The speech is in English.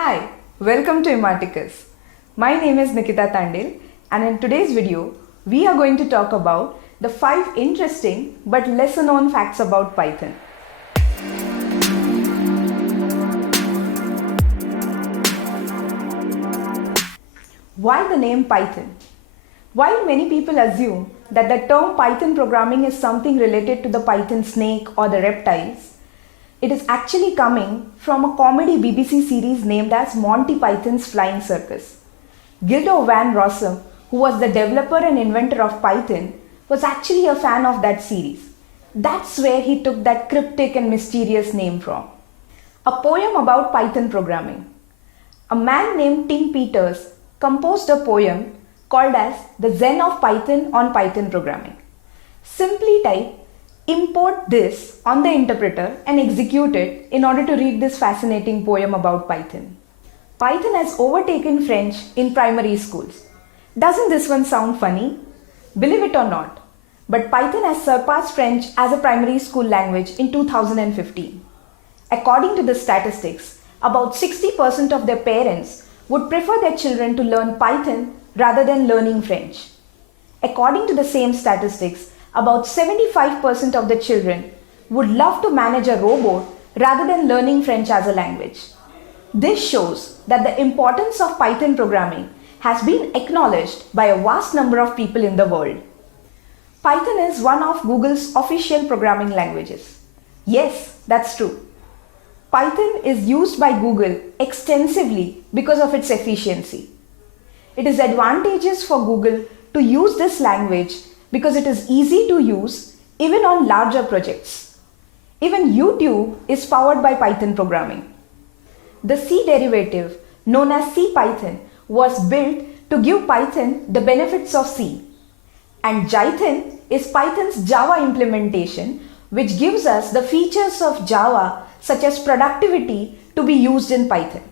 Hi, welcome to Imarticus. My name is Nikita Tandil, and in today's video, we are going to talk about the 5 interesting but lesser known facts about Python. Why the name Python? While many people assume that the term Python programming is something related to the Python snake or the reptiles, it is actually coming from a comedy BBC series named as Monty Python's Flying Circus. Gildo van Rossum, who was the developer and inventor of Python, was actually a fan of that series. That's where he took that cryptic and mysterious name from. A poem about Python programming. A man named Tim Peters composed a poem called as the Zen of Python on Python programming. Simply type import this on the interpreter and execute it in order to read this fascinating poem about Python. Python has overtaken French in primary schools. Doesn't this one sound funny? Believe it or not, but Python has surpassed French as a primary school language in 2015. According to the statistics, about 60% of their parents would prefer their children to learn Python rather than learning French. According to the same statistics, about 75% of the children would love to manage a robot rather than learning French as a language. This shows that the importance of Python programming has been acknowledged by a vast number of people in the world. Python is one of Google's official programming languages. Yes, that's true. Python is used by Google extensively because of its efficiency. It is advantageous for Google to use this language because it is easy to use even on larger projects. Even YouTube is powered by Python programming. The C derivative, known as CPython, was built to give Python the benefits of C. And Jython is Python's Java implementation, which gives us the features of Java such as productivity to be used in Python.